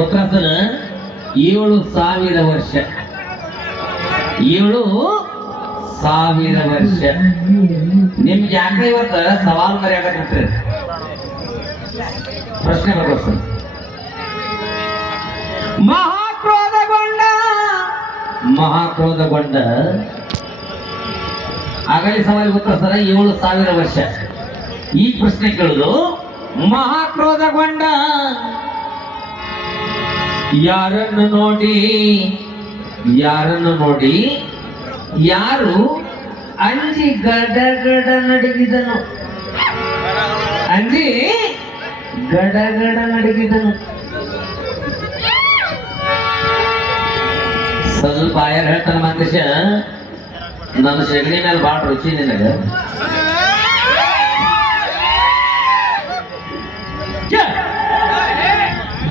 ಉತ್ತರಾಸನ 7,000 ವರ್ಷ. 7,000 ವರ್ಷ. ನಿಮ್ಗೆ ಯಾಕೆ ಇವತ್ತು ಸವಾಲು ಮರ್ಯಾದಕ್ಕೆ ಪ್ರಶ್ನೆ ಬರ್ಬೋದು. ಮಹಾಕ್ರೋಧಗೊಂಡ ಆಗಲಿ ಸವಾಲಿಗೆ ಉತ್ತರ ಸರ 7,000 ವರ್ಷ. ಈ ಪ್ರಶ್ನೆ ಕೇಳುದು, ಮಹಾಕ್ರೋಧಗೊಂಡ ಯಾರನ್ನು ನೋಡಿ ಯಾರು ಅಂಜಿ ಗಡಗಡ ನಡುಗಿದನು. ಅಂಜಿ ಗಡಗಡ ನಡುಗಿದನು. ಸ್ವಲ್ಪ ಆಯರ್ ಹೇಳ್ತಾನ ಮಂದೇಶ, ನನ್ನ ಸಗಣಿ ಮೇಲೆ ಬಾಳ ರುಚಿ ನಿನಗ.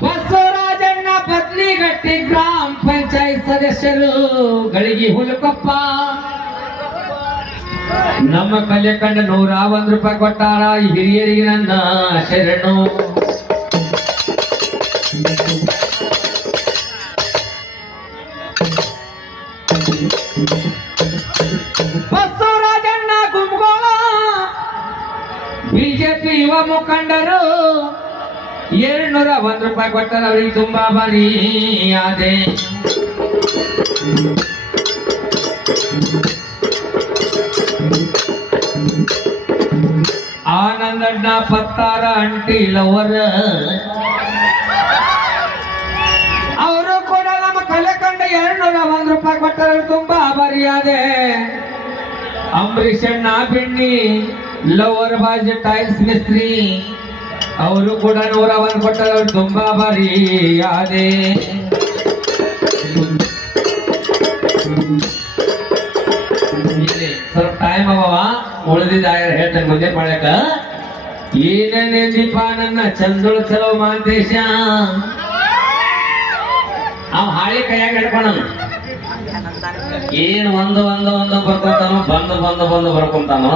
ಬಸವರಾಜಣ್ಣ ಬದ್ಲಿಗಟ್ಟಿ ಗ್ರಾಮ ಪಂಚಾಯತ್ ಸದಸ್ಯರು ಗಳಿಗೆ ಹುಲಕೊಪ್ಪ ನಮ್ಮ ಕಲೆ ಕಂಡ 101 ರೂಪಾಯಿ ಕೊಟ್ಟಾರ. ಹಿರಿಯರಿಗೆ ನನ್ನ ಶರಣು. ಬಸವರಾಜಣ್ಣ ಗುಮ್ಗೋಳ ಬಿಜೆಪಿ ಯುವ ಮುಖಂಡರು 201 ರೂಪಾಯಿ ಕೊಟ್ಟಾರ. ಅವ್ರಿಗೆ ತುಂಬಾ ಬಾರಿ ಆದೆ. ಆನಂದಣ್ಣ ಪತ್ತಾರ ಅಂಟಿ ಲವರ್ ಅವರು ಕೂಡ ನಮ್ಮ ಕಲೆ ಕಂಡ 201 ರೂಪಾಯಿ ಕೊಟ್ಟಾರ. ತುಂಬಾ ಆಭಾರಿಯಾದೆ. ಅಂಬರೀಷ್ ಅಣ್ಣ ಬೆಣ್ಣಿ ಲವರ್ ಬಾಜ್ ಟೈಲ್ಸ್ ಮಿಸ್ತ್ರಿ ಅವರು ಕೂಡ 101 ಕೊಟ್ಟಾರ. ಅವ್ರು ತುಂಬಾ ಆಭಾರಿಯಾದೆ. ಸ್ವಲ್ಪ ಟೈಮ್ ಅವವ ಉಳಿದಿದ್ದ ಹೇಳ್ತಾನೆ ಮುಂದೆ ಮಾಡಕ. ಏನೇನೇಂದಿಪ್ಪ ನನ್ನ ಚಂದಳು ಚಲೋ ಮಾಂತೇಶ. ಅವ್ ಹಾಳಿ ಕೈಯಾಗ ಹಿಡ್ಕೊಂಡ ಏನ್ ಒಂದು ಬರ್ಕೊಂತಾನೋ ಬಂದು ಬರ್ಕೊಂತಾನೋ.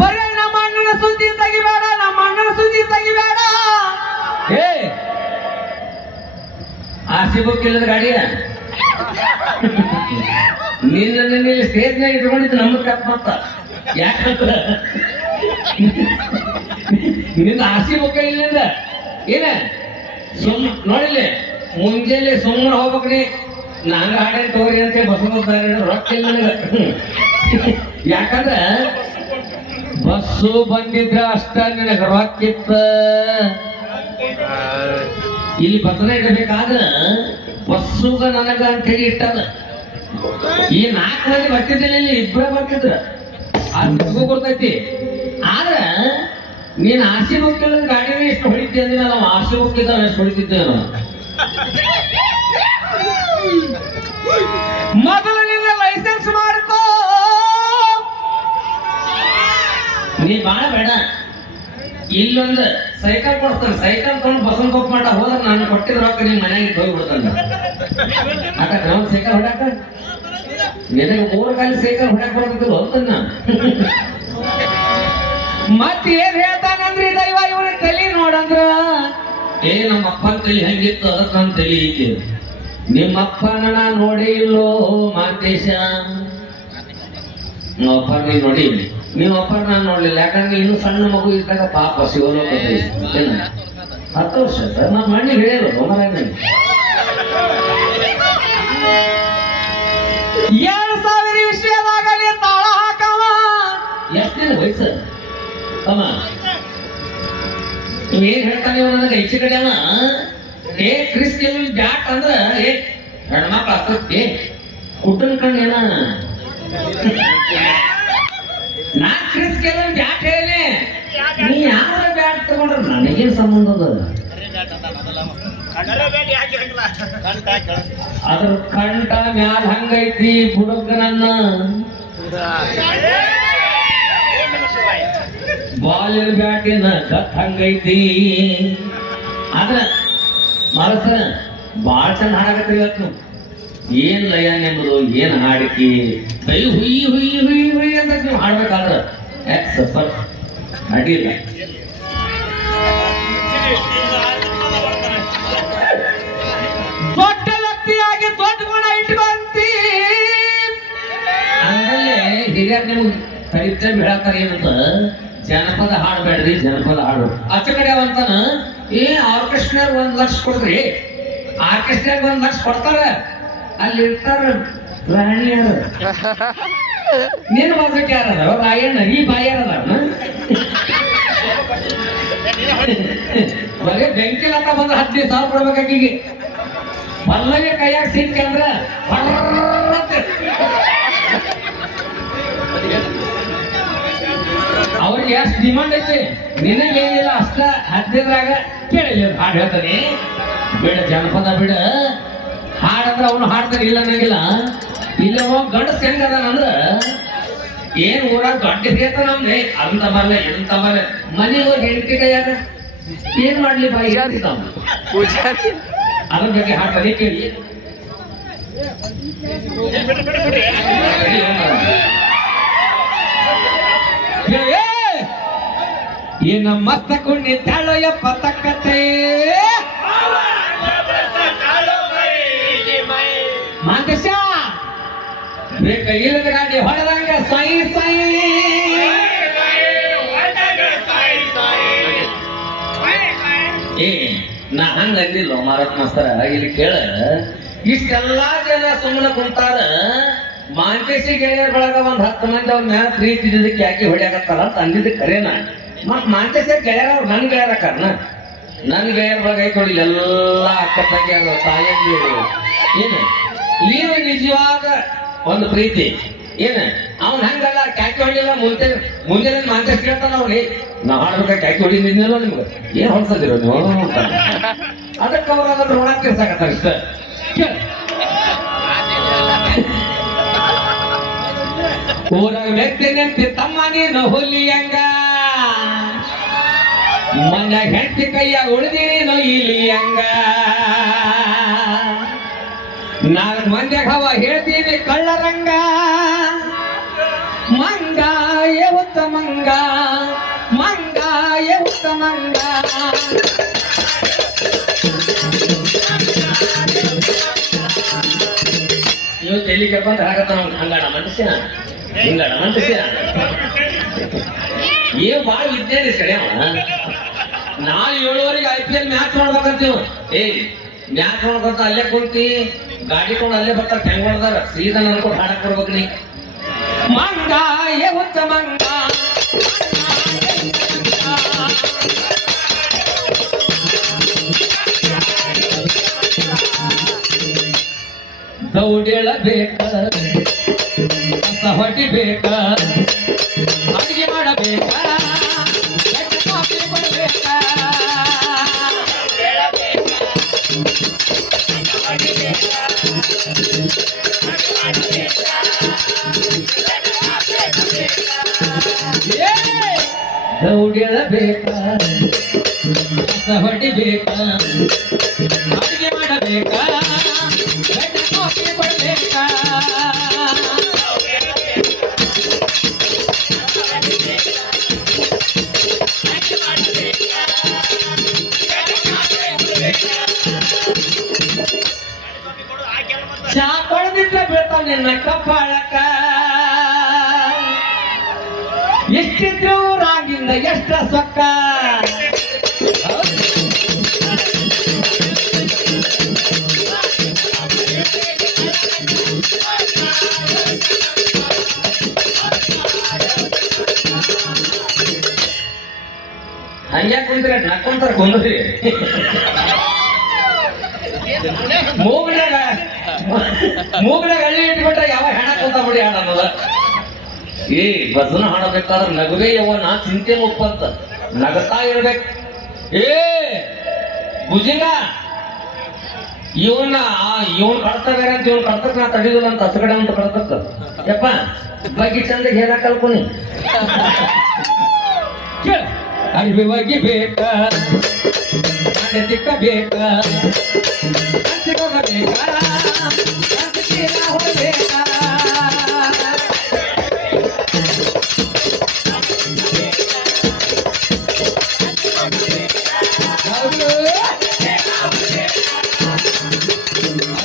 ಬರೀ ನಮ್ಮ ಅಣ್ಣನ ಸುದ್ದಿ ತೆಗಿಬೇಡ, ನಮ್ಮ ಅಣ್ಣನ ಸುದ್ದಿ ತೆಗಿಬೇಡ. ಏ ಆರ್ಸಿ ಬುಕ್ ಇಲ್ಲದ ಗಾಡಿಯ ನಿನ್ನ ಸ್ಟೇಜ್ನಾಗ ಇಟ್ಕೊಂಡಿದ್ದು ನಮ್ಮ ತಪ್ಪ ಮತ್ತ. ಯಾಕಂದ್ರ ನಿನ್ನ ಆರ್ಸಿ ಬುಕ್ ಇಲ್ಲಿಂದ ಏನ ನೋಡಿಲ್ಲ. ಮುಂಜಾನೆ ಸುಮ್ಮನೆ ಹೋಗ್ಬೇಕ್ರಿ, ನಂಗ ಹಾಡೇನ್ ತಗೋರಿ ಅಂತ ಬಸ್ಸು ರೊಕ್ಕ ಇಲ್ಲ ನನಗ. ಯಾಕಂದ್ರ ಬಸ್ಸು ಬಂದಿದ್ರ ಅಷ್ಟ ನಿನಗ ರೊಕ್ಕಿತ್ತ. ಇಲ್ಲಿ ಬಸನ ಇಡಬೇಕಾದ್ರ ಬಸ್ಸುಗ ನನಗ ಅಂತ ಹೇಳಿ ಇಟ್ಟದ. ಈ 4 ಮಂದಿ ಬರ್ತಿದ್ದಿಲ್ಲ, ಇಲ್ಲಿ 2 ಬರ್ತಿದ್ರ. ಅದು ಗೊತ್ತೈತಿ. ಆದ್ರ ನೀನ್ ಆರ್ಸಿ ಬುಕ್ ಇಲ್ಲದ ಗಾಡಿನ ಎಷ್ಟು ಹೊಡಿತೀಯ ಅಂದ್ರೆ ನಾವು ಆರ್ಸಿ ಬುಕ್ ಇದ್ದಾವೆ ಎಷ್ಟು ಹೊಡಿತಿದ್ದೇವೆ. ಮೊದಲು ನಿನ್ನ ಲೈಸೆನ್ಸ್ ಮಾಡ್ಕೋ. ನೀ ಬಾಳ ಬೇಡ, ಇಲ್ಲೊಂದು ಸೈಕಲ್ ಕೊಡ್ತಾನೆ. ಸೈಕಲ್ ತಗೊಂಡು ಬಸನ್ ಕೊಪ್ಪ ಮಾಡ ಹೋದ್ರೆ ನಾನು ಕೊಟ್ಟಿದ್ ರೊಕ್ಕ ನಿಮ್ ಮನೆಯಾಗಿ ಹೋಗ್ಬಿಡ್ತಾನೆ. ಅಕ್ಕ ಒಂದ್ ಸೈಕಲ್ ಹೊಡ್ಯಾಕ ನಿನಗೆ 3 ಕಾಲಿ ಸೈಕಲ್ ಹೊಡ್ಯಾಕ ಬರ್ತದ ಹೋಗ್ತಾನ. ಮತ್ ಏನ್ ಹೇಳ್ತಾನಂದ್ರಿ ದೈವ ಇವನ ತಲಿ ನೋಡಂದ್ರ, ಏ ನಮ್ಮ ಅಪ್ಪನ ತಲಿ ಹೆಂಗಿತ್ತು ಅದಕ್ಕೆ ನನ್ನ ತಲಿ ಐತಿ. ನಿಮ್ಮಪ್ಪನ ನಾ ನೋಡೇ ಇಲ್ಲೋ ಮಾಂತೇಶ. ನಮ್ಮ ಅಪ್ಪ ನೀವ್ ನೋಡಿ, ನೀವು ಅಪ್ಪ ನಾನು ನೋಡ್ಲಿಲ್ಲ. ಯಾಕಂದ್ರೆ ಇನ್ನು ಸಣ್ಣ ಮಗು ಇದ್ದಾಗ ಪಾಪ ಶಿವಲೋಕ 10 ವರ್ಷ ನಮ್ಮ ಮಣ್ಣಿ ಹೇಳಿದ್ರು ಮರಾಯ 2000 ವಿಷಯದಾಗಲಿ ತಾಳ ಹಾಕವ. ಎಷ್ಟೇನು ವಯಸ್ಸು ಅಮ್ಮ ಏನ್ ಹೇಳ್ತಾನೆ ನನಗೆ ಈಚೆ ಕಡೆ ಅವ. ಏ ಕ್ರಿಸ್ಟಿಯನ್ ಬ್ಯಾಟ್ ಅಂದ್ರ ಏ ಹೆಣ್ಮಕ್ಳು ಆಗ್ತೈತಿ ಕುಟ್ಟನ್ ಕಣ್ಣು ಏನ. ನಾ ಕ್ರಿಸ್ಟಿಯನ್ ಬ್ಯಾಟ್ ಹೇಳಿ ನೀ ಯಾರ ಬ್ಯಾಟ್ ತಗೊಂಡ್ರ ನನಗೇನ್ ಸಂಬಂಧ ಅದ. ಅದ್ರ ಕಂಠ ಮ್ಯಾಲ ಹಂಗೈತಿ ಬುಡುಕನನ್ನ. ಬಾಲಿನ ಬ್ಯಾಟಿನ ಗತ್ ಹಂಗೈತಿ. ಆದ್ರ ಮನಸ ಬಾಳ ಚಂದ ಹಾಡಾಕತ್ರಿ ಇವತ್ತು. ಏನ್ ಲಯ ನಿಮ್ಮದು, ಏನ್ ಹಾಡಿಕೆ, ಕೈ ಹುಯಿ ಹುಯಿ ಹುಯಿ ಹುಯಿ ಅಂತ ನೀವು ಹಾಡ್ಬೇಕಾದ್ರ ಯಾಕೆ ಸಫರ್ ಅಡ್ಡಿಲ್ಲ. ಹಿರಿಯರ್ ನಿಮ್ಗೆ ಕರಿತ ಹೇಳತ್ತಾರ ಏನಂತ ಜನಪದ ಹಾಡು ಬೇಡ್ರಿ ಜನಪದ ಹಾಡು ಆಚೆ ಕಡೆ ಅವಂತಾನ ಆರ್ಕೆಸ್ಟ್ರಾಗ 1 ಲಕ್ಷ ಕೊಡ್ರಿ ಆರ್ಕೆಸ್ಟ್ರಾಗ 1 ಲಕ್ಷ ಕೊಡ್ತಾರ ಅಲ್ಲಿ ಇರ್ತಾರ ರಾಣಿಯರು ನೀನು ಬಾಜಕ್ಕೆ ಯಾರದ ರಾಯಣ್ಣ ಈ ಬಾಯರದ ಬರೀ ಬೆಂಕಿಲತ್ತ ಬಂದ್ರೆ 15,000 ಕೊಡ್ಬೇಕಾಗಿಗೆ ಪಲ್ಲವಿ ಕೈಯಾಗ ಸಿಕ್ಕಂದ್ರ ಅವ್ರಿಗೆ ಎಷ್ಟು ಡಿಮಾಂಡ್ ಐತಿ ನಿನಗೇನಿಲ್ಲ ಅಷ್ಟ 15ರಾಗ ಕೇಳಿಲ್ಲ ಹಾಡು ಹೇಳ್ತಾನೆ ಬಿಡ ಜನಪದ ಬಿಡ ಹಾಡಂದ್ರ ಅವನು ಹಾಡ್ತಾನೆ ಇಲ್ಲ ಅನ್ನಂಗಿಲ್ಲ ಇಲ್ಲ ಗಂಡಸ್ ಹೆಂಗದಾನಂದ್ರ ಏನ್ ಊರಾಗ ದೊಡ್ಡ ಹಿರಿಯತ ನಮ್ದೆ ಅಂತ ಬರಲ್ಲ ಎಂತ ಬರಲ್ಲ ಮನೆಗೆ ಹೋಗಿ ಹೆಂಡತಿ ಕೈಯಾಗ ಏನ್ ಮಾಡ್ಲಿ ಬಾಯಿ ಯಾರಿದ್ದಾವ ಅದ್ರ ಬಗ್ಗೆ ಹಾಡ್ತಾನೆ ಕೇಳಿ ಏನ ಮಸ್ತ ಕುಣ್ಣಿ ತಾಳಯ್ಯಪ್ಪ ತಕ್ಕತೆ ಮಾಂತೇಶ ಬೇಕ ಇಲ್ಲದ ಗಾಡಿ ಹೊಡೆದಂಗ ಸೈ ಸೈ ನಾ ಹಂಗ ಅಂದಿಲ್ಲ ಮಾರತ್ ಮಾಸ್ತರ ಇಲ್ಲಿ ಕೇಳ ಇಷ್ಟೆಲ್ಲಾ ಜನ ಸುಮ್ಮನೆ ಕುಂತಾರ ಮಾಂತೇಶಿ ಗೆಳೆಯರ ಬಳಗ 10 ಮಂದಿ ಅವ್ರ ಮ್ಯಾಲ ಪ್ರೀತಿ ಇದ್ದಕ್ಕೆ ಯಾಕೆ ಹೊಡ್ಯಾಕತ್ತಾರ ಅಂತ ಅಂದಿದ್ದ ಕರೇನ ಮತ್ ಮಾಂತೇಶ ಗೆಳೆಯರ ಅವ್ರು ನನ್ ಗೆಳೆಯರ ಕಾರಣ ನನ್ ಗೆಳೆಯರ ಬಳಗ ಐತ್ ನೋಡಿ ಎಲ್ಲಾ ಅಕ್ಕ ತಂಗಿ ಅದು ತಾಯಂದಿರು ಏನು ನೀವು ನಿಜವಾದ ಒಂದು ಪ್ರೀತಿ ಏನ ಅವ್ನ ಹಂಗಲ್ಲ ಕ್ಯಾಕಿ ಹೊಡಿಲ್ಲ ಮುಂಜಾನೆ ಮಾಂತೇಶ್ ಕೇಳ್ತಾನ ಅವ್ರಿ ನಾ ಹಾಡ್ಬೇಕ ಕ್ಯಾಕಿ ಹೊಡಿದಿದ್ನಲ್ಲ ನಿಮ್ಗೆ ಏನ್ ಹೊಡ್ಸದಿರೋ ನೀವು ಅದಕ್ಕೆ ಅವ್ರು ಅದನ್ನ ಋಣ ತೀರ್ಸಾಕತ್ತಾರ ಇಷ್ಟ ಊರಾಗ ವ್ಯಕ್ತಿ ನೆಂತಿ ತಮ್ಮ ನೀನು ಹುಲಿಯಂಗ ಮನ್ಯಾಗ ಹೆಂಡತಿ ಕೈಯಾಗ ಉಳಿದೀನೋ ಇಲಿಯಂಗ 4 ಮಂದಿಯಾಗ ಹವ ಹೇಳ್ತೀನಿ ಕಳ್ಳರಂಗ ಮಂಗ ಉತ್ತ ಮಂಗ ಮಂಗ ಉತ್ತ ಮಂಗ ನೀವು ತಲೆ ಕರ್ಕೊಂಡು ಹಾಕತ್ತ ಹಂಗಾಡ ಮನುಷ್ಯ ಹಿಂಗಾಡ ಮನುಷ್ಯ ಏನ್ ಬಾಳ ವಿಜ್ಞಾನಿ ಸರಿ ನಾಳೆ 7:30 IPL ಮ್ಯಾಚ್ ನೋಡ್ಬೇಕಂತೀವ್ ಮ್ಯಾಚ್ ನೋಡ್ಕೊಂತ ಅಲ್ಲೇ ಕುಂತಿ ಗಾಡಿ ಕೊಂಡು ಅಲ್ಲೇ ಬರ್ತಾರ ಹೆಂಗ್ ಹೊಡ್ದಾರ ಸೀದಾ ಅನ್ಕೊಂಡು ಹಾಡಕ್ ಬರ್ಬೇಕು ನೀ ಮಂಗ ಹುಚ್ಚ ಮಂಗ ದೌಡೇಳಬೇಕ ಕಸ ಹೊಡಿಬೇಕ ಅಡಿಗೆ ಮಾಡಬೇಕ ಕಾಫಿ ಕೊಡಬೇಕ ದೌಡೇಳಬೇಕ ಕಸ ಹೊಡಿಬೇಕ ಅಡಿಗೆ ಮಾಡಬೇಕ ಕಾಫಿ ಕೊಡಬೇಕ ಚಾ ಕೊಡದಿಟ್ಟ ಬೀಳ್ತಾವ ನಿನ್ನ ಕಪ್ಪಾಳಕ ಎಷ್ಟಿದ್ರು ರಾಗಿಂದ ಎಷ್ಟ ಸೊಕ್ಕ ಹಂಗ್ಯಾಕ ಕುಂತ್ರಿ ನಕ್ಕೊಂತಾರ ಕೊಂದ್ರಿ ಮೂಗನಾಗ ಹಳ್ಳಿ ಇಟ್ಬಿಟ್ರೆ ಯಾವ ಹೆಣ ಕುಂತ ಬಿಡಿ ಹಾಡೋದ ಭಜನ ಹಾಡಬೇಕಾದ್ರೆ ನಗುವೆ ನಾ ಚಿಂತೆ ಮುಪ್ಪಂತ ನಗತಾ ಇರ್ಬೇಕು ಭುಜಿಂಗ ಇವನ್ ಕಡ್ತ ಬೇರೆ ಅಂತ ಇವನ್ ಕಡ್ತಕ್ ನಾ ತಡಿದಿಲ್ಲ ಅಂತ ಹಸಗಡೆ ಅಂತ ಕಡ್ತಕ್ಕ ಯಪ್ಪ ಬಗ್ಗೆ ಚಂದ ಹೇಳಕ್ ಕಲ್ಕೊನಿ ಅರಿವಿ ಬಗ್ಗೆ ಬೇಕ ದಿಕ್ಕ ಬೇಕ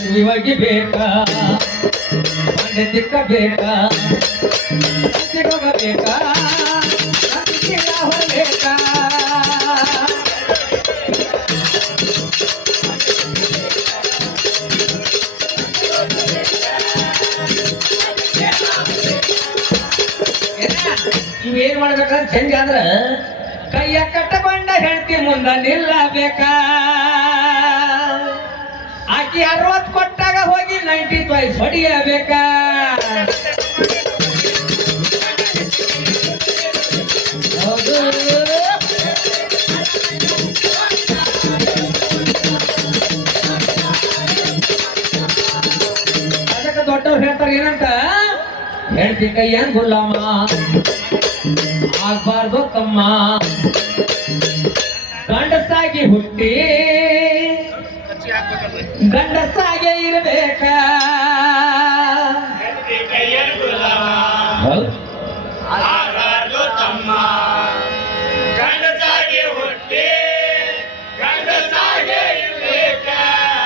ಅರಿವಾಗಿ ಬೇಕ ದಿಕ್ಕ ಬೇಕ ಬೇಕಾ ನಂಬಿಕೆಯ ಹೊರಬೇಕಾ ಇವೇನ್ ಮಾಡ್ಬೇಕಂದ್ರೆ ಚಂದ ಅಂದ್ರ ಕೈಯ ಕಟ್ಟಕೊಂಡ ಹೆಂಡತಿ ಮುಂದ ನಿಲ್ಲಬೇಕಾ ಆಕಿ 60 ಕೊಟ್ಟಾಗ ಹೋಗಿ 90 ಚಾಯ್ಸ್ ಹೊಡಿಯಬೇಕಾ ಹೌದು ಅದಕ್ಕೆ ದೊಡ್ಡವ್ರು ಹೇಳ್ತಾರೆ ಏನಂತ ಹೆಂಡತಿ ಕೈಯ ಗುಲಾಮ ಆಗ್ಬಾರ್ದು ತಮ್ಮ ಗಂಡಸಾಗಿ ಹುಟ್ಟಿ ಗಂಡಸಾಗೆ ಇರಬೇಕ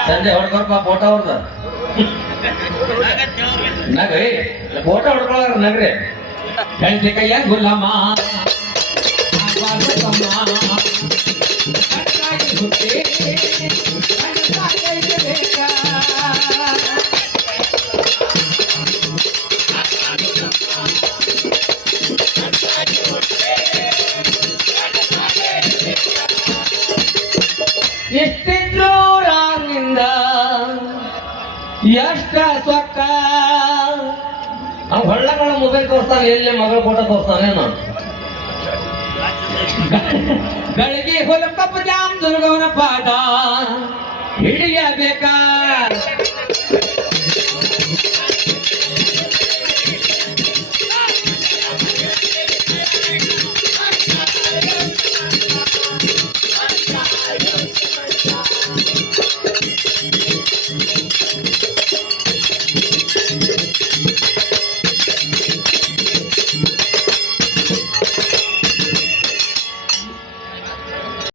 ಸಂಜೆ ಹೊಡ್ಕೊರ್ಪ ಫೋಟೋ ಹೊಡ್ದ ನಗ್ರಿ ಫೋಟೋ ಹೊಡ್ಕೊಳಾರ ನಗ್ರಿ ಹೆಂಡತಿ ಕೈಯ ಗುಲಾಮ ಆಗ್ಬಾರ್ದು ತಮ್ಮ ಗಂಡಸಾಗಿ ಹುಟ್ಟಿ ಗಂಡಸಾಗೆ ಇರಬೇಕ ಎಷ್ಟಿದ್ರು ರಾಂಗಿಂದ ಎಷ್ಟ ಸೊಕ್ಕ ಅವ್ನು ಹೊಳ್ಳಗಳ ಮೊಬೈಲ್ ತೋರಿಸ್ತಾನೆ ಎಲ್ಲಿ ಮಗಳ ಫೋಟೋ ತೋರಿಸ್ತಾನೇನು ಗಳಿಗೆ ಹೊಲಕಪ್ಪ ಜಾಮ್ ದುರ್ಗವನ ಪಾದ ಹಿಡಿಯಬೇಕಾ